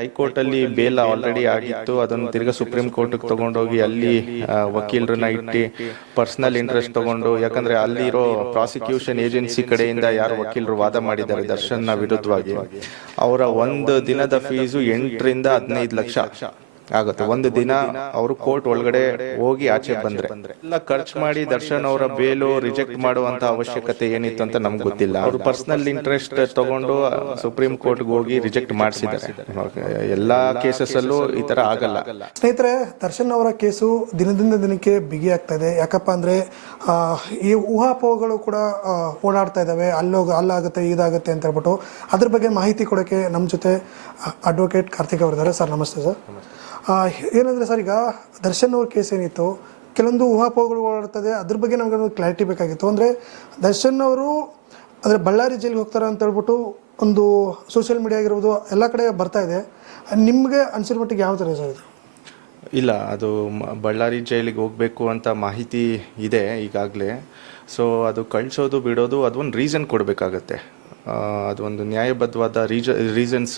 High court ಅಲ್ಲಿ bale already ಆಗಿತ್ತು. ಅದನ್ನು ತಿರ್ಗಾ ಸುಪ್ರೀಂ ಕೋರ್ಟ್ ತಗೊಂಡೋಗಿ ಅಲ್ಲಿ ವಕೀಲರನ್ನ ಇಟ್ಟು ಪರ್ಸನಲ್ ಇಂಟ್ರೆಸ್ಟ್ ತಗೊಂಡು, ಯಾಕಂದ್ರೆ ಅಲ್ಲಿರೋ ಪ್ರಾಸಿಕ್ಯೂಷನ್ ಏಜೆನ್ಸಿ ಕಡೆಯಿಂದ ಯಾರು ವಕೀಲರು ವಾದ ಮಾಡಿದ್ದಾರೆ ದರ್ಶನ್ ವಿರುದ್ಧವಾಗಿ, ಅವರ ಒಂದು ದಿನದ ಫೀಸು 8 ರಿಂದ 15 ಲಕ್ಷ ಆಗುತ್ತೆ. ಒಂದು ದಿನ ಅವರು ಕೋರ್ಟ್ ಒಳಗಡೆ ಹೋಗಿ ಆಚೆ ಬಂದ್ರೆ ಎಲ್ಲ ಖರ್ಚು ಮಾಡಿ ದರ್ಶನ್ ಅವರ ಬೇಲು ರಿಜೆಕ್ಟ್ ಮಾಡುವಂತ ಅವಶ್ಯಕತೆ ಏನಿತ್ತು ಅಂತ ನಮ್ಗೆ ಗೊತ್ತಿಲ್ಲ. ಅವರು ಪರ್ಸನಲ್ ಇಂಟ್ರೆಸ್ಟ್ ತಗೊಂಡು ಸುಪ್ರೀಂ ಕೋರ್ಟ್ಗೆ ಹೋಗಿ ರಿಜೆಕ್ಟ್ ಮಾಡಿಸಿದ್ದಾರೆ. ಎಲ್ಲಾ ಕೇಸಸ್ ಅಲ್ಲೂ ಈ ತರ ಆಗಲ್ಲ. ಸ್ನೇಹಿತರೆ, ದರ್ಶನ್ ಅವರ ಕೇಸು ದಿನದಿಂದ ದಿನಕ್ಕೆ ಬಿಗಿ ಆಗ್ತಾ ಇದೆ. ಯಾಕಪ್ಪ ಅಂದ್ರೆ ಈ ಊಹಾಪೋಹಗಳು ಕೂಡ ಓಡಾಡ್ತಾ ಇದಾವೆ. ಅಲ್ಲಾಗುತ್ತೆ ಇದಾಗುತ್ತೆ ಅಂತ ಹೇಳ್ಬಿಟ್ಟು ಅದ್ರ ಬಗ್ಗೆ ಮಾಹಿತಿ ಕೊಡೋಕೆ ನಮ್ಮ ಜೊತೆ ಅಡ್ವೊಕೇಟ್ ಕಾರ್ತಿಕ್ ಅವರಿದ್ದಾರೆ. ಸರ್ ನಮಸ್ತೆ. ಸರ್ ಏನಂದರೆ ಸರ್, ಈಗ ದರ್ಶನ್ ಅವ್ರ ಕೇಸ್ ಏನಿತ್ತು, ಕೆಲವೊಂದು ಊಹಾಪೋಹಗಳು ಓಡಾಡ್ತದೆ, ಅದ್ರ ಬಗ್ಗೆ ನಮ್ಗೆ ಕ್ಲಾರಿಟಿ ಬೇಕಾಗಿತ್ತು. ಅಂದರೆ ದರ್ಶನ್ ಅವರು ಅಂದರೆ ಬಳ್ಳಾರಿ ಜೈಲಿಗೆ ಹೋಗ್ತಾರೆ ಅಂತ ಹೇಳ್ಬಿಟ್ಟು ಒಂದು ಸೋಷಿಯಲ್ ಮೀಡಿಯಾ ಆಗಿರ್ಬೋದು ಎಲ್ಲ ಕಡೆ ಬರ್ತಾ ಇದೆ. ನಿಮಗೆ ಅನ್ಸಿರೋ ಮಟ್ಟಿಗೆ ಯಾವ ಥರ ಸರ್ ಇದು? ಇಲ್ಲ, ಅದು ಬಳ್ಳಾರಿ ಜೈಲಿಗೆ ಹೋಗಬೇಕು ಅಂತ ಮಾಹಿತಿ ಇದೆ ಈಗಾಗಲೇ. ಸೊ ಅದು ಕಳಿಸೋದು ಬಿಡೋದು ಅದೊಂದು ರೀಸನ್ ಕೊಡಬೇಕಾಗತ್ತೆ. ಅದೊಂದು ನ್ಯಾಯಬದ್ಧವಾದ ರೀಸನ್ಸ್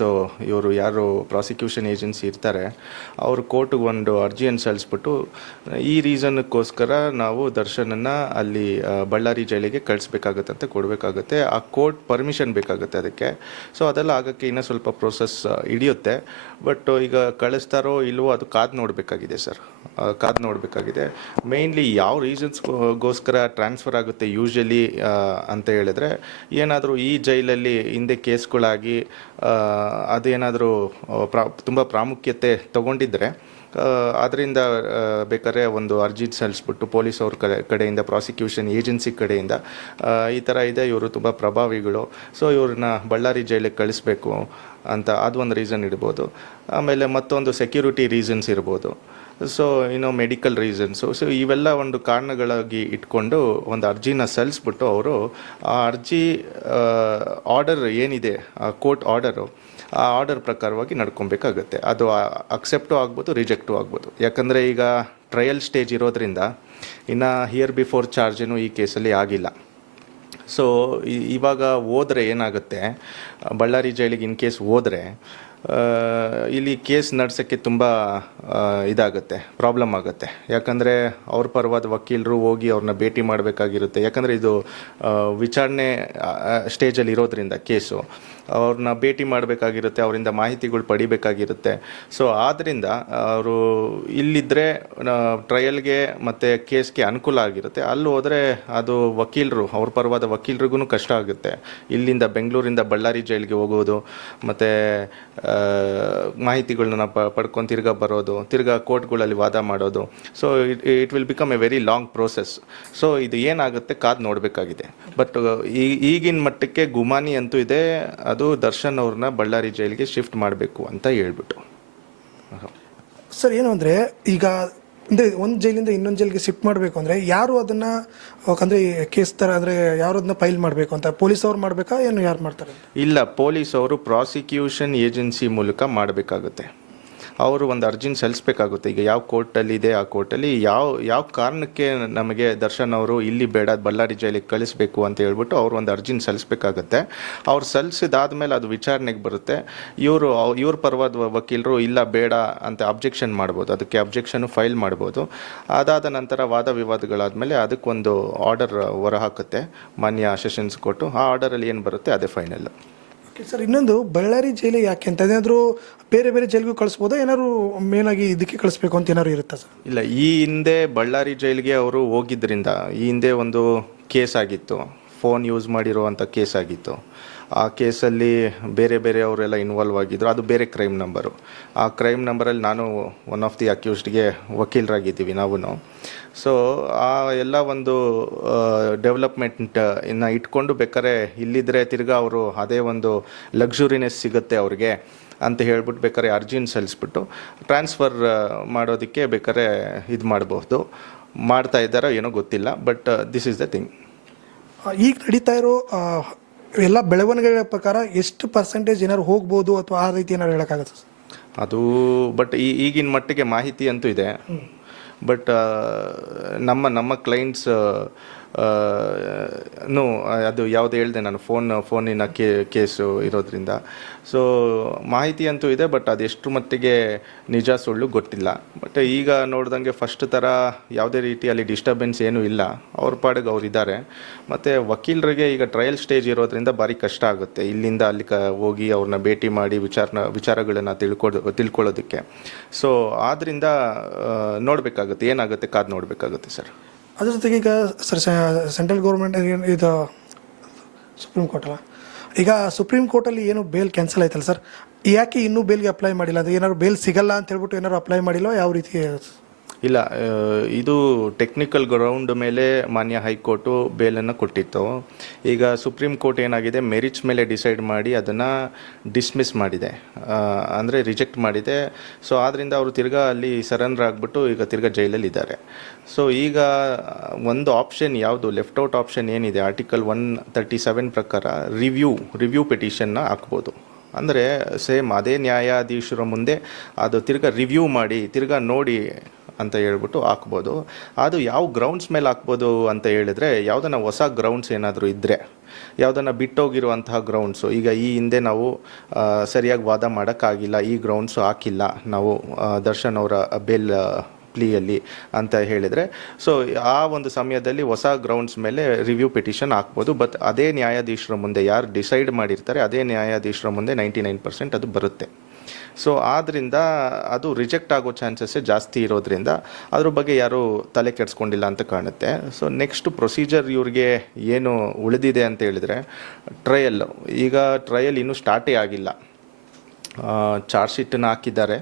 ಇವರು ಯಾರು ಪ್ರಾಸಿಕ್ಯೂಷನ್ ಏಜೆನ್ಸಿ ಇರ್ತಾರೆ ಅವರು ಕೋರ್ಟ್ಗೆ ಒಂದು ಅರ್ಜಿಯನ್ನು ಸಲ್ಲಿಸ್ಬಿಟ್ಟು ಈ ರೀಸನ್ಗೋಸ್ಕರ ನಾವು ದರ್ಶನನ್ನು ಅಲ್ಲಿ ಬಳ್ಳಾರಿ ಜೈಲಿಗೆ ಕಳಿಸ್ಬೇಕಾಗತ್ತೆ ಅಂತ ಕೊಡಬೇಕಾಗತ್ತೆ. ಆ ಕೋರ್ಟ್ ಪರ್ಮಿಷನ್ ಬೇಕಾಗುತ್ತೆ ಅದಕ್ಕೆ. ಸೊ ಅದೆಲ್ಲ ಆಗೋಕ್ಕೆ ಇನ್ನೂ ಸ್ವಲ್ಪ ಪ್ರೋಸೆಸ್ ಹಿಡಿಯುತ್ತೆ. ಬಟ್ ಈಗ ಕಳಿಸ್ತಾರೋ ಇಲ್ವೋ ಅದು ಕಾದು ನೋಡಬೇಕಾಗಿದೆ ಸರ್, ಕಾದು ನೋಡಬೇಕಾಗಿದೆ. ಮೇಯ್ನ್ಲಿ ಯಾವ ರೀಸನ್ಸ್ಗೋಸ್ಕರ ಟ್ರಾನ್ಸ್ಫರ್ ಆಗುತ್ತೆ ಯೂಶ್ವಲಿ ಅಂತ ಹೇಳಿದ್ರೆ, ಏನಾದರೂ ಈ ಜೈಲಲ್ಲಿ ಹಿಂದೆ ಕೇಸ್ಗಳಾಗಿ ಅದೇನಾದರೂ ತುಂಬ ಪ್ರಾಮುಖ್ಯತೆ ತಗೊಂಡಿದ್ರೆ ಅದರಿಂದ ಬೇಕಾದ್ರೆ ಒಂದು ಅರ್ಜಿ ಸಲ್ಲಿಸ್ಬಿಟ್ಟು ಪೊಲೀಸ್ ಅವ್ರ ಕಡೆಯಿಂದ, ಪ್ರಾಸಿಕ್ಯೂಷನ್ ಏಜೆನ್ಸಿ ಕಡೆಯಿಂದ ಈ ಥರ ಇದೆ, ಇವರು ತುಂಬ ಪ್ರಭಾವಿಗಳು, ಸೊ ಇವ್ರನ್ನ ಬಳ್ಳಾರಿ ಜೈಲಿಗೆ ಕಳಿಸ್ಬೇಕು ಅಂತ ಅದೊಂದು ರೀಸನ್ ಇಡ್ಬೋದು. ಆಮೇಲೆ ಮತ್ತೊಂದು ಸೆಕ್ಯೂರಿಟಿ ರೀಸನ್ಸ್ ಇರ್ಬೋದು. ಸೊ ಇನ್ನು ಮೆಡಿಕಲ್ ರೀಸನ್ಸು. ಸೊ ಇವೆಲ್ಲ ಒಂದು ಕಾರಣಗಳಾಗಿ ಇಟ್ಕೊಂಡು ಒಂದು ಅರ್ಜಿನ ಸಲ್ಲಿಸ್ಬಿಟ್ಟು ಅವರು ಆ ಅರ್ಜಿ ಆರ್ಡರ್ ಏನಿದೆ, ಕೋರ್ಟ್ ಆರ್ಡರು, ಆ ಆರ್ಡರ್ ಪ್ರಕಾರವಾಗಿ ನಡ್ಕೊಬೇಕಾಗತ್ತೆ. ಅದು ಅಕ್ಸೆಪ್ಟು ಆಗ್ಬೋದು, ರಿಜೆಕ್ಟು ಆಗ್ಬೋದು. ಯಾಕಂದರೆ ಈಗ ಟ್ರಯಲ್ ಸ್ಟೇಜ್ ಇರೋದ್ರಿಂದ ಇನ್ನು ಹಿಯರ್ ಬಿಫೋರ್ ಚಾರ್ಜೇನು ಈ ಕೇಸಲ್ಲಿ ಆಗಿಲ್ಲ. ಸೊ ಇವಾಗ ಹೋದರೆ ಏನಾಗುತ್ತೆ, ಬಳ್ಳಾರಿ ಜೈಲಿಗೆ ಇನ್ ಕೇಸ್ ಹೋದರೆ ಇಲ್ಲಿ ಕೇಸ್ ನಡೆಸೋಕ್ಕೆ ತುಂಬ ಇದಾಗುತ್ತೆ, ಪ್ರಾಬ್ಲಮ್ ಆಗುತ್ತೆ. ಯಾಕಂದರೆ ಅವ್ರ ಪರವಾದ ವಕೀಲರು ಹೋಗಿ ಅವ್ರನ್ನ ಭೇಟಿ ಮಾಡಬೇಕಾಗಿರುತ್ತೆ. ಯಾಕಂದರೆ ಇದು ವಿಚಾರಣೆ ಸ್ಟೇಜಲ್ಲಿ ಇರೋದ್ರಿಂದ ಕೇಸು ಅವ್ರನ್ನ ಭೇಟಿ ಮಾಡಬೇಕಾಗಿರುತ್ತೆ, ಅವರಿಂದ ಮಾಹಿತಿಗಳು ಪಡಿಬೇಕಾಗಿರುತ್ತೆ. ಸೊ ಆದ್ದರಿಂದ ಅವರು ಇಲ್ಲಿದ್ದರೆ ಟ್ರಯಲ್ಗೆ ಮತ್ತು ಕೇಸ್ಗೆ ಅನುಕೂಲ ಆಗಿರುತ್ತೆ. ಅಲ್ಲಿ ಹೋದರೆ ಅದು ವಕೀಲರು, ಅವ್ರ ಪರವಾದ ವಕೀಲರಿಗೂ ಕಷ್ಟ ಆಗುತ್ತೆ. ಇಲ್ಲಿಂದ ಬೆಂಗಳೂರಿಂದ ಬಳ್ಳಾರಿ ಜೈಲಿಗೆ ಹೋಗೋದು, ಮತ್ತು ಮಾಹಿತಿಗಳನ್ನ ಪಡ್ಕೊಂಡು ತಿರ್ಗಾ ಬರೋದು, ತಿರ್ಗಾ ಕೋರ್ಟ್ಗಳಲ್ಲಿ ವಾದ ಮಾಡೋದು. So it will become A very long process. So ಇದು ಏನಾಗುತ್ತೆ ಕಾದು ನೋಡಬೇಕಾಗಿದೆ. ಬಟ್ ಈಗಿನ ಮಟ್ಟಕ್ಕೆ ಗುಮಾನಿ ಅಂತೂ ಇದೆ, ಅದು ದರ್ಶನ್ ಅವ್ರನ್ನ ಬಳ್ಳಾರಿ ಜೈಲಿಗೆ ಶಿಫ್ಟ್ ಮಾಡಬೇಕು ಅಂತ ಹೇಳ್ಬಿಟ್ಟು. ಸರ್, ಏನು ಅಂದರೆ ಈಗ ಅಂದರೆ ಒಂದು ಜೈಲಿಂದ ಇನ್ನೊಂದು ಜೈಲಿಗೆ ಶಿಫ್ಟ್ ಮಾಡಬೇಕು ಅಂದರೆ ಯಾರು ಅದನ್ನು, ಅಂದರೆ ಕೇಸ್ ಥರ ಅಂದರೆ ಯಾರು ಅದನ್ನ ಫೈಲ್ ಮಾಡಬೇಕು ಅಂತ, ಪೊಲೀಸ್ ಅವ್ರು ಮಾಡಬೇಕಾ ಏನು ಯಾರು ಮಾಡ್ತಾರೆ? ಇಲ್ಲ, ಪೊಲೀಸ್ ಅವರು ಪ್ರಾಸಿಕ್ಯೂಷನ್ ಏಜೆನ್ಸಿ ಮೂಲಕ ಮಾಡಬೇಕಾಗುತ್ತೆ. ಅವರು ಒಂದು ಅರ್ಜಿನ ಸಲ್ಲಿಸಬೇಕಾಗುತ್ತೆ. ಈಗ ಯಾವ ಕೋರ್ಟಲ್ಲಿ ಇದೆ ಆ ಕೋರ್ಟಲ್ಲಿ ಯಾವ ಕಾರಣಕ್ಕೆ ನಮಗೆ ದರ್ಶನ್ ಅವರು ಇಲ್ಲಿ ಬೇಡ ಬಳ್ಳಾರಿ ಜೈಲಿಗೆ ಕಳಿಸ್ಬೇಕು ಅಂತ ಹೇಳ್ಬಿಟ್ಟು ಅವರು ಒಂದು ಅರ್ಜಿನ ಸಲ್ಲಿಸಬೇಕಾಗತ್ತೆ. ಅವ್ರು ಸಲ್ಲಿಸಿದಾದ್ಮೇಲೆ ಅದು ವಿಚಾರಣೆಗೆ ಬರುತ್ತೆ. ಇವ್ರ ಪರವಾದ ವಕೀಲರು ಇಲ್ಲ ಬೇಡ ಅಂತ ಅಬ್ಜೆಕ್ಷನ್ ಮಾಡ್ಬೋದು, ಅದಕ್ಕೆ ಅಬ್ಜೆಕ್ಷನ್ ಫೈಲ್ ಮಾಡ್ಬೋದು. ಅದಾದ ನಂತರ ವಾದ ವಿವಾದಗಳಾದಮೇಲೆ ಅದಕ್ಕೊಂದು ಆರ್ಡರ್ ಹೊರಹಾಕುತ್ತೆ ಮಾನ್ಯ ಸೆಷನ್ಸ್ ಕೋರ್ಟು. ಆ ಆರ್ಡರಲ್ಲಿ ಏನು ಬರುತ್ತೆ ಅದೇ ಫೈನಲ್. ಸರ್, ಇನ್ನೊಂದು ಬಳ್ಳಾರಿ ಜೈಲಿಗೆ ಯಾಕೆ ಅಂತ, ಏನಾದರೂ ಬೇರೆ ಬೇರೆ ಜೈಲಿಗೂ ಕಳಿಸ್ಬೋದಾ, ಏನಾದ್ರು ಮೇನಾಗಿ ಇದಕ್ಕೆ ಕಳಿಸ್ಬೇಕು ಅಂತ ಏನಾದ್ರು ಇರುತ್ತಾ ಸರ್? ಇಲ್ಲ, ಈ ಹಿಂದೆ ಬಳ್ಳಾರಿ ಜೈಲಿಗೆ ಅವರು ಹೋಗಿದ್ದರಿಂದ ಈ ಹಿಂದೆ ಒಂದು ಕೇಸ್ ಆಗಿತ್ತು, ಫೋನ್ ಯೂಸ್ ಮಾಡಿರುವಂಥ ಕೇಸ್ ಆಗಿತ್ತು. ಆ ಕೇಸಲ್ಲಿ ಬೇರೆ ಬೇರೆ ಅವರೆಲ್ಲ ಇನ್ವಾಲ್ವ್ ಆಗಿದ್ದರು. ಅದು ಬೇರೆ ಕ್ರೈಮ್ ನಂಬರು. ಆ ಕ್ರೈಮ್ ನಂಬರಲ್ಲಿ ನಾನು ಒನ್ ಆಫ್ ದಿ ಅಕ್ಯೂಸ್ಡ್ಗೆ ವಕೀಲರಾಗಿದ್ದೀವಿ ನಾವು. ಸೊ ಆ ಎಲ್ಲ ಒಂದು ಡೆವಲಪ್ಮೆಂಟ್ ಇನ್ನು ಇಟ್ಕೊಂಡು ಬೇಕಾದ್ರೆ ಇಲ್ಲಿದ್ದರೆ ತಿರ್ಗಾ ಅವರು ಅದೇ ಒಂದು ಲಕ್ಸುರಿನೆಸ್ ಸಿಗುತ್ತೆ ಅವ್ರಿಗೆ ಅಂತ ಹೇಳ್ಬಿಟ್ಟು ಬೇಕಾದ್ರೆ ಅರ್ಜಿನ ಸಲ್ಲಿಸ್ಬಿಟ್ಟು ಟ್ರಾನ್ಸ್ಫರ್ ಮಾಡೋದಕ್ಕೆ ಬೇಕಾದ್ರೆ ಇದು ಮಾಡಬಹುದು. ಮಾಡ್ತಾ ಇದ್ದಾರೋ ಏನೋ ಗೊತ್ತಿಲ್ಲ, but this is the thing. ಈಗ ನಡೀತಾ ಇರೋ ಎಲ್ಲ ಬೆಳವಣಿಗೆಗಳ ಪ್ರಕಾರ ಎಷ್ಟು ಪರ್ಸೆಂಟೇಜ್ ಏನಾದ್ರು ಹೋಗ್ಬೋದು ಅಥವಾ ಆ ರೀತಿ ಏನಾದ್ರು ಹೇಳೋಕ್ಕಾಗತ್ತೆ? ಅದು ಬಟ್ ಈಗಿನ ಮಟ್ಟಿಗೆ ಮಾಹಿತಿ ಅಂತೂ ಇದೆ. ಬಟ್ ನಮ್ಮ ಕ್ಲೈಂಟ್ಸ್ ನೋ ಅದು ಯಾವುದು ಹೇಳಿದೆ ನಾನು ಫೋನಿನ ಕೇಸು ಇರೋದ್ರಿಂದ. ಸೊ ಮಾಹಿತಿ ಅಂತೂ ಇದೆ, ಬಟ್ ಅದೆಷ್ಟು ಮಟ್ಟಿಗೆ ನಿಜ ಸುಳ್ಳು ಗೊತ್ತಿಲ್ಲ. ಬಟ್ ಈಗ ನೋಡ್ದಂಗೆ ಫಸ್ಟ್ ಥರ ಯಾವುದೇ ರೀತಿಯಲ್ಲಿ ಡಿಸ್ಟರ್ಬೆನ್ಸ್ ಏನೂ ಇಲ್ಲ, ಅವ್ರ ಪಾಡಿಗೆ ಅವ್ರು ಇದ್ದಾರೆ. ಮತ್ತು ವಕೀಲರಿಗೆ ಈಗ ಟ್ರಯಲ್ ಸ್ಟೇಜ್ ಇರೋದ್ರಿಂದ ಭಾರಿ ಕಷ್ಟ ಆಗುತ್ತೆ ಇಲ್ಲಿಂದ ಅಲ್ಲಿ ಹೋಗಿ ಅವ್ರನ್ನ ಭೇಟಿ ಮಾಡಿ ವಿಚಾರಗಳನ್ನು ತಿಳ್ಕೊಳ್ಳೋದಕ್ಕೆ. ಸೊ ಆದ್ದರಿಂದ ನೋಡಬೇಕಾಗುತ್ತೆ, ಏನಾಗುತ್ತೆ ಕಾದು ನೋಡಬೇಕಾಗುತ್ತೆ ಸರ್. ಅದ್ರ ಜೊತೆಗೆ ಈಗ ಸರ್ ಸೆಂಟ್ರಲ್ ಗೌರ್ಮೆಂಟ್ ಇದು ಸುಪ್ರೀಂ ಕೋರ್ಟ್ ಅಲ್ಲ, ಈಗ ಸುಪ್ರೀಂ ಕೋರ್ಟಲ್ಲಿ ಏನು ಬೇಲ್ ಕ್ಯಾನ್ಸಲ್ ಆಯ್ತಲ್ಲ ಸರ್, ಯಾಕೆ ಇನ್ನೂ ಬೇಲ್ಗೆ ಅಪ್ಲೈ ಮಾಡಿಲ್ಲ? ಅಂದರೆ ಏನಾದ್ರು ಬೇಲ್ ಸಿಗಲ್ಲ ಅಂತ ಹೇಳ್ಬಿಟ್ಟು ಏನಾದ್ರು ಅಪ್ಲೈ ಮಾಡಿಲ್ಲ, ಯಾವ ರೀತಿ? ಇಲ್ಲ, ಇದು ಟೆಕ್ನಿಕಲ್ ಗ್ರೌಂಡ್ ಮೇಲೆ ಮಾನ್ಯ ಹೈಕೋರ್ಟು ಬೇಲನ್ನು ಕೊಟ್ಟಿತ್ತು. ಈಗ ಸುಪ್ರೀಂ ಕೋರ್ಟ್ ಏನಾಗಿದೆ, ಮೆರಿಟ್ಸ್ ಮೇಲೆ ಡಿಸೈಡ್ ಮಾಡಿ ಅದನ್ನು ಡಿಸ್ಮಿಸ್ ಮಾಡಿದೆ, ಅಂದರೆ ರಿಜೆಕ್ಟ್ ಮಾಡಿದೆ. ಸೊ ಆದ್ದರಿಂದ ಅವರು ತಿರ್ಗಾ ಅಲ್ಲಿ ಸರೆಂಡರ್ ಆಗಿಬಿಟ್ಟು ಈಗ ತಿರ್ಗಾ ಜೈಲಲ್ಲಿ ಇದ್ದಾರೆ. ಸೊ ಈಗ ಒಂದು ಆಪ್ಷನ್ ಯಾವುದು ಲೆಫ್ಟ್ ಔಟ್ ಆಪ್ಷನ್ ಏನಿದೆ, ಆರ್ಟಿಕಲ್ 137 ಪ್ರಕಾರ ರಿವ್ಯೂ ಪಿಟಿಷನ್ನ ಹಾಕ್ಬೋದು. ಅಂದರೆ ಸೇಮ್ ಅದೇ ನ್ಯಾಯಾಧೀಶರ ಮುಂದೆ ಅದು ತಿರ್ಗಾ ರಿವ್ಯೂ ಮಾಡಿ ತಿರ್ಗಾ ನೋಡಿ ಅಂತ ಹೇಳ್ಬಿಟ್ಟು ಹಾಕ್ಬೋದು. ಅದು ಯಾವ ಗ್ರೌಂಡ್ಸ್ ಮೇಲೆ ಹಾಕ್ಬೋದು ಅಂತ ಹೇಳಿದ್ರೆ, ಯಾವುದನ್ನ ಹೊಸ ಗ್ರೌಂಡ್ಸ್ ಏನಾದರೂ ಇದ್ದರೆ, ಯಾವುದನ್ನು ಬಿಟ್ಟೋಗಿರುವಂತಹ ಗ್ರೌಂಡ್ಸು, ಈಗ ಈ ಹಿಂದೆ ನಾವು ಸರಿಯಾಗಿ ವಾದ ಮಾಡೋಕ್ಕಾಗಿಲ್ಲ, ಈ ಗ್ರೌಂಡ್ಸು ಹಾಕಿಲ್ಲ ನಾವು ದರ್ಶನ್ ಅವರ ಬೇಲ್ ಪ್ಲೀಯಲ್ಲಿ ಅಂತ ಹೇಳಿದರೆ, ಸೊ ಆ ಒಂದು ಸಮಯದಲ್ಲಿ ಹೊಸ ಗ್ರೌಂಡ್ಸ್ ಮೇಲೆ ರಿವ್ಯೂ ಪಿಟಿಷನ್ ಹಾಕ್ಬೋದು. ಬಟ್ ಅದೇ ನ್ಯಾಯಾಧೀಶರ ಮುಂದೆ ಯಾರು ಡಿಸೈಡ್ ಮಾಡಿರ್ತಾರೆ ಅದೇ ನ್ಯಾಯಾಧೀಶರ ಮುಂದೆ 99% ಅದು ಬರುತ್ತೆ. ಸೊ ಆದ್ದರಿಂದ ಅದು ರಿಜೆಕ್ಟ್ ಆಗೋ ಚಾನ್ಸಸ್ಸೇ ಜಾಸ್ತಿ ಇರೋದ್ರಿಂದ ಅದ್ರ ಬಗ್ಗೆ ಯಾರೂ ತಲೆ ಕೆಡಿಸ್ಕೊಂಡಿಲ್ಲ ಅಂತ ಕಾಣುತ್ತೆ. ಸೊ ನೆಕ್ಸ್ಟ್ ಪ್ರೊಸೀಜರ್ ಇವ್ರಿಗೆ ಏನು ಉಳಿದಿದೆ ಅಂತ ಹೇಳಿದರೆ ಟ್ರಯಲ್. ಈಗ ಟ್ರಯಲ್ ಇನ್ನೂ ಸ್ಟಾರ್ಟೇ ಆಗಿಲ್ಲ. ಚಾರ್ಜ್ ಶೀಟನ್ನು ಹಾಕಿದ್ದಾರೆ,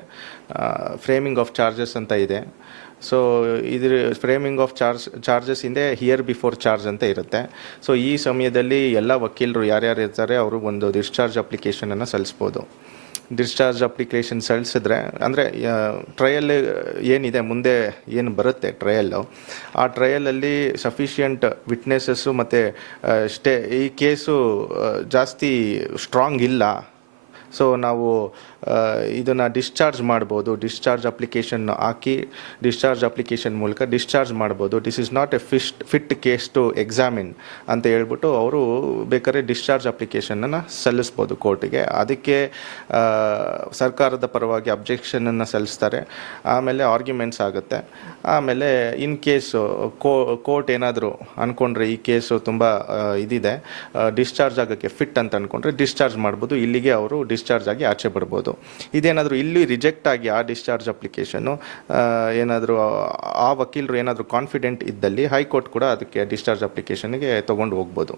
ಫ್ರೇಮಿಂಗ್ ಆಫ್ ಚಾರ್ಜಸ್ ಅಂತ ಇದೆ. ಸೊ ಇದ್ರ ಫ್ರೇಮಿಂಗ್ ಆಫ್ ಚಾರ್ಜಸ್ ಹಿಂದೆ ಹಿಯರ್ ಬಿಫೋರ್ ಚಾರ್ಜ್ ಅಂತ ಇರುತ್ತೆ. ಸೊ ಈ ಸಮಯದಲ್ಲಿ ಎಲ್ಲ ವಕೀಲರು ಯಾರ್ಯಾರು ಇರ್ತಾರೆ ಅವರು ಒಂದು ಡಿಸ್ಚಾರ್ಜ್ ಅಪ್ಲಿಕೇಶನನ್ನು ಸಲ್ಲಿಸ್ಬೋದು. ಡಿಸ್ಚಾರ್ಜ್ ಅಪ್ಲಿಕೇಶನ್ ಸಲ್ಲಿಸಿದ್ರೆ, ಅಂದರೆ ಟ್ರಯಲ್ ಏನಿದೆ ಮುಂದೆ ಏನು ಬರುತ್ತೆ ಟ್ರಯಲ್ಲು, ಆ ಟ್ರಯಲಲ್ಲಿ ಸಫಿಷಿಯಂಟ್ ವಿಟ್ನೆಸಸ್ಸು ಮತ್ತು ಈ ಕೇಸು ಜಾಸ್ತಿ ಸ್ಟ್ರಾಂಗ್ ಇಲ್ಲ, ಸೊ ನಾವು ಇದನ್ನು ಡಿಸ್ಚಾರ್ಜ್ ಮಾಡ್ಬೋದು. ಡಿಸ್ಚಾರ್ಜ್ ಅಪ್ಲಿಕೇಶನ್ ಹಾಕಿ ಡಿಸ್ಚಾರ್ಜ್ ಅಪ್ಲಿಕೇಶನ್ ಮೂಲಕ ಡಿಸ್ಚಾರ್ಜ್ ಮಾಡ್ಬೋದು. This is not a fit case to examine ಅಂತ ಹೇಳ್ಬಿಟ್ಟು ಅವರು ಬೇಕಾದ್ರೆ ಡಿಸ್ಚಾರ್ಜ್ ಅಪ್ಲಿಕೇಶನನ್ನು ಸಲ್ಲಿಸ್ಬೋದು ಕೋರ್ಟಿಗೆ. ಅದಕ್ಕೆ ಸರ್ಕಾರದ ಪರವಾಗಿ ಅಬ್ಜೆಕ್ಷನನ್ನು ಸಲ್ಲಿಸ್ತಾರೆ, ಆಮೇಲೆ ಆರ್ಗ್ಯುಮೆಂಟ್ಸ್ ಆಗುತ್ತೆ. ಆಮೇಲೆ ಇನ್ ಕೇಸು ಕೋರ್ಟ್ ಏನಾದರೂ ಅಂದ್ಕೊಂಡ್ರೆ ಈ ಕೇಸು ತುಂಬ ಇದಿದೆ, ಡಿಸ್ಚಾರ್ಜ್ ಆಗೋಕ್ಕೆ ಫಿಟ್ ಅಂತ ಅಂದ್ಕೊಂಡ್ರೆ ಡಿಸ್ಚಾರ್ಜ್ ಮಾಡ್ಬೋದು. ಇಲ್ಲಿಗೆ ಅವರು ಡಿಸ್ಚಾರ್ಜ್ ಆಗಿ ಆಚೆ ಬರ್ಬೋದು. ಇದೇನಾದರೂ ಇಲ್ಲಿ ರಿಜೆಕ್ಟ್ ಆಗಿ ಆ ಡಿಸ್ಚಾರ್ಜ್ ಅಪ್ಲಿಕೇಶನ್ನು ಏನಾದರೂ ಆ ವಕೀಲರು ಏನಾದರೂ ಕಾನ್ಫಿಡೆಂಟ್ ಇದ್ದಲ್ಲಿ ಹೈಕೋರ್ಟ್ ಕೂಡ ಅದಕ್ಕೆ ಡಿಸ್ಚಾರ್ಜ್ ಅಪ್ಲಿಕೇಶನ್ಗೆ ತೊಗೊಂಡು ಹೋಗ್ಬೋದು.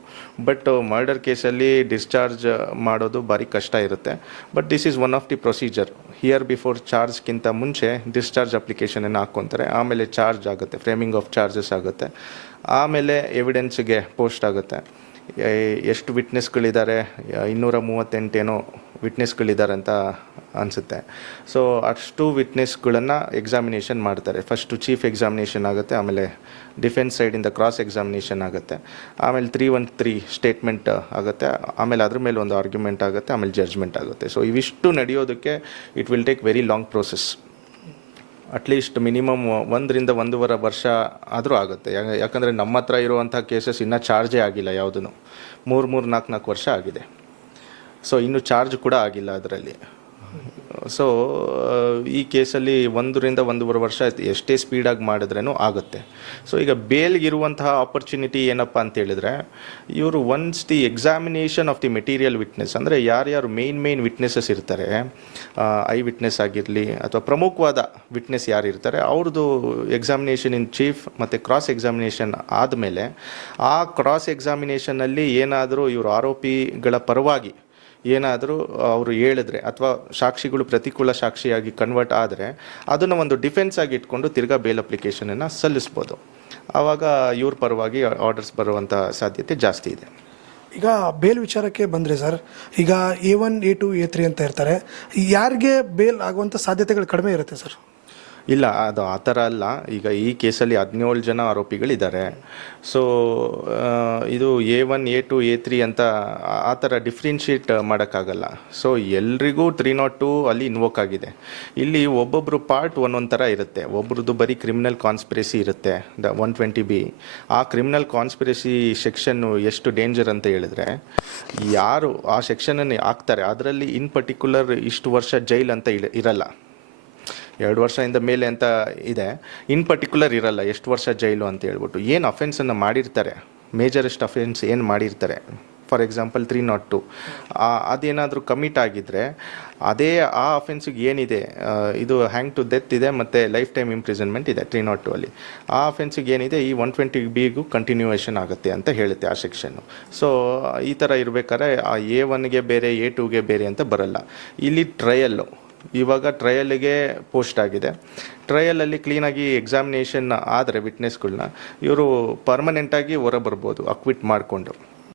ಬಟ್ ಮರ್ಡರ್ ಕೇಸಲ್ಲಿ ಡಿಸ್ಚಾರ್ಜ್ ಮಾಡೋದು ಭಾರಿ ಕಷ್ಟ ಇರುತ್ತೆ. But this is one of the procedure. Here before ಚಾರ್ಜ್ಗಿಂತ ಮುಂಚೆ ಡಿಸ್ಚಾರ್ಜ್ ಅಪ್ಲಿಕೇಶನನ್ನು ಹಾಕ್ಕೊತಾರೆ, ಆಮೇಲೆ ಚಾರ್ಜ್ ಆಗುತ್ತೆ, ಫ್ರೇಮಿಂಗ್ ಆಫ್ ಚಾರ್ಜಸ್ ಆಗುತ್ತೆ, ಆಮೇಲೆ ಎವಿಡೆನ್ಸ್ಗೆ ಪೋಸ್ಟ್ ಆಗುತ್ತೆ. ಎಷ್ಟು ವಿಟ್ನೆಸ್ಗಳಿದ್ದಾರೆ, 238 ಏನೋ ವಿಟ್ನೆಸ್ಗಳಿದ್ದಾರೆ ಅಂತ ಅನಿಸುತ್ತೆ. ಸೊ ಅಷ್ಟು ವಿಟ್ನೆಸ್ಗಳನ್ನು ಎಕ್ಸಾಮಿನೇಷನ್ ಮಾಡ್ತಾರೆ. ಫಸ್ಟು ಚೀಫ್ ಎಕ್ಸಾಮಿನೇಷನ್ ಆಗುತ್ತೆ, ಆಮೇಲೆ ಡಿಫೆನ್ಸ್ ಸೈಡಿಂದ ಕ್ರಾಸ್ ಎಕ್ಸಾಮಿನೇಷನ್ ಆಗುತ್ತೆ, ಆಮೇಲೆ 313 ಸ್ಟೇಟ್ಮೆಂಟ್ ಆಗುತ್ತೆ, ಆಮೇಲೆ ಅದ್ರ ಮೇಲೆ ಒಂದು ಆರ್ಗ್ಯುಮೆಂಟ್ ಆಗುತ್ತೆ, ಆಮೇಲೆ ಜಡ್ಜ್ಮೆಂಟ್ ಆಗುತ್ತೆ. ಸೊ ಇವಿಷ್ಟು ನಡೆಯೋದಕ್ಕೆ it will take very long process. At least minimum 1 ರಿಂದ 1.5 ವರ್ಷ ಆದರೂ ಆಗುತ್ತೆ. ಯಾಕಂದರೆ ನಮ್ಮ ಹತ್ರ ಇರುವಂಥ ಕೇಸಸ್ ಇನ್ನೂ ಚಾರ್ಜೇ ಆಗಿಲ್ಲ, ಯಾವುದೂ 3-4 ವರ್ಷ ಆಗಿದೆ. ಸೊ ಇನ್ನೂ ಚಾರ್ಜ್ ಕೂಡ ಆಗಿಲ್ಲ ಅದರಲ್ಲಿ. ಸೊ ಈ ಕೇಸಲ್ಲಿ 1 ರಿಂದ 1.5 ವರ್ಷ ಎಷ್ಟೇ ಸ್ಪೀಡಾಗಿ ಮಾಡಿದ್ರೂ ಆಗುತ್ತೆ. ಸೊ ಈಗ ಬೇಲ್ಗಿರುವಂತಹ ಆಪರ್ಚುನಿಟಿ ಏನಪ್ಪ ಅಂತ ಹೇಳಿದ್ರೆ, ಇವರು once the examination of the material witness, ಅಂದರೆ ಯಾರ್ಯಾರು ಮೇನ್ ವಿಟ್ನೆಸಸ್ ಇರ್ತಾರೆ, ಐ ವಿಟ್ನೆಸ್ ಆಗಿರಲಿ ಅಥವಾ ಪ್ರಮುಖವಾದ ವಿಟ್ನೆಸ್ ಯಾರು ಇರ್ತಾರೆ ಅವ್ರದ್ದು ಎಕ್ಸಾಮಿನೇಷನ್ ಇನ್ ಚೀಫ್ ಮತ್ತು ಕ್ರಾಸ್ ಎಕ್ಸಾಮಿನೇಷನ್ ಆದಮೇಲೆ, ಆ ಕ್ರಾಸ್ ಎಕ್ಸಾಮಿನೇಷನಲ್ಲಿ ಏನಾದರೂ ಇವರು ಆರೋಪಿಗಳ ಪರವಾಗಿ ಏನಾದರೂ ಅವರು ಹೇಳಿದ್ರೆ ಅಥವಾ ಸಾಕ್ಷಿಗಳು ಪ್ರತಿಕೂಲ ಸಾಕ್ಷಿಯಾಗಿ ಕನ್ವರ್ಟ್ ಆದರೆ ಅದನ್ನು ಒಂದು ಡಿಫೆನ್ಸ್ ಆಗಿ ಇಟ್ಕೊಂಡು ತಿರ್ಗಾ ಬೇಲ್ ಅಪ್ಲಿಕೇಶನನ್ನು ಸಲ್ಲಿಸ್ಬೋದು. ಆವಾಗ ಇವ್ರ ಪರವಾಗಿ ಆರ್ಡರ್ಸ್ ಬರುವಂಥ ಸಾಧ್ಯತೆ ಜಾಸ್ತಿ ಇದೆ. ಈಗ ಬೇಲ್ ವಿಚಾರಕ್ಕೆ ಬಂದರೆ ಸರ್, ಈಗ A1, A2, A3 ಅಂತ ಇರ್ತಾರೆ, ಯಾರಿಗೆ ಬೇಲ್ ಆಗುವಂಥ ಸಾಧ್ಯತೆಗಳು ಕಡಿಮೆ ಇರುತ್ತೆ ಸರ್? ಇಲ್ಲ, ಅದು ಆ ಥರ ಅಲ್ಲ. ಈಗ ಈ ಕೇಸಲ್ಲಿ 17 ಜನ ಆರೋಪಿಗಳಿದ್ದಾರೆ. ಸೊ ಇದು A1 A2 A3 ಅಂತ ಆ ಥರ ಡಿಫ್ರೆನ್ಷಿಯೇಟ್ ಮಾಡೋಕ್ಕಾಗಲ್ಲ. ಸೊ ಎಲ್ರಿಗೂ 302 ಅಲ್ಲಿ ಇನ್ವೋಕ್ ಆಗಿದೆ. ಇಲ್ಲಿ ಒಬ್ಬೊಬ್ಬರು ಪಾರ್ಟ್ ಒಂದೊಂದು ಥರ ಇರುತ್ತೆ. ಒಬ್ರದ್ದು ಬರೀ ಕ್ರಿಮಿನಲ್ ಕಾನ್ಸ್ಪಿರಸಿ ಇರುತ್ತೆ, 120B. ಆ ಕ್ರಿಮಿನಲ್ ಕಾನ್ಸ್ಪಿರಸಿ ಸೆಕ್ಷನ್ನು ಎಷ್ಟು ಡೇಂಜರ್ ಅಂತ ಹೇಳಿದ್ರೆ, ಯಾರು ಆ ಸೆಕ್ಷನನ್ನು ಹಾಕ್ತಾರೆ ಅದರಲ್ಲಿ ಇನ್ ಪರ್ಟಿಕ್ಯುಲರ್ ಇಷ್ಟು ವರ್ಷ ಜೈಲ್ ಅಂತ ಇರಲ್ಲ. 2 ವರ್ಷದಿಂದ ಮೇಲೆ ಅಂತ ಇದೆ, ಇನ್ ಪರ್ಟಿಕ್ಯುಲರ್ ಇರಲ್ಲ ಎಷ್ಟು ವರ್ಷ ಜೈಲು ಅಂತ ಹೇಳ್ಬಿಟ್ಟು. ಏನು ಅಫೆನ್ಸನ್ನು ಮಾಡಿರ್ತಾರೆ, ಮೇಜರೆಸ್ಟ್ ಅಫೆನ್ಸ್ ಏನು ಮಾಡಿರ್ತಾರೆ, ಫಾರ್ ಎಕ್ಸಾಂಪಲ್ 302, ಅದೇನಾದರೂ ಕಮಿಟ್ ಆಗಿದ್ದರೆ ಅದೇ ಆ ಅಫೆನ್ಸಿಗೆ ಏನಿದೆ, ಇದು ಹ್ಯಾಂಗ್ ಟು ಡೆತ್ ಇದೆ ಮತ್ತು ಲೈಫ್ ಟೈಮ್ ಇಂಪ್ರಿಸನ್ಮೆಂಟ್ ಇದೆ 302 ಅಲ್ಲಿ. ಆ ಅಫೆನ್ಸಿಗೆ ಏನಿದೆ ಈ 120Bಗೂ ಕಂಟಿನ್ಯೂಯೇಷನ್ ಆಗುತ್ತೆ ಅಂತ ಹೇಳುತ್ತೆ ಆ ಸೆಕ್ಷನ್ನು. ಸೊ ಈ ಥರ ಇರಬೇಕಾದ್ರೆ ಆ A1ಗೆ ಬೇರೆ A2ಗೆ ಬೇರೆ ಅಂತ ಬರಲ್ಲ. ಇಲ್ಲಿ ಟ್ರಯಲ್ಲು, ಇವಾಗ ಟ್ರಯಲಿಗೆ ಪೋಸ್ಟ್ ಆಗಿದೆ. ಟ್ರಯಲಲ್ಲಿ ಕ್ಲೀನಾಗಿ ಎಕ್ಸಾಮಿನೇಷನ್ ಆದರೆ ವಿಟ್ನೆಸ್ಗಳನ್ನ ಇವರು ಪರ್ಮನೆಂಟಾಗಿ ಹೊರ ಬರ್ಬೋದು ಅಕ್ವಿಟ್ ಮಾಡಿಕೊಂಡು.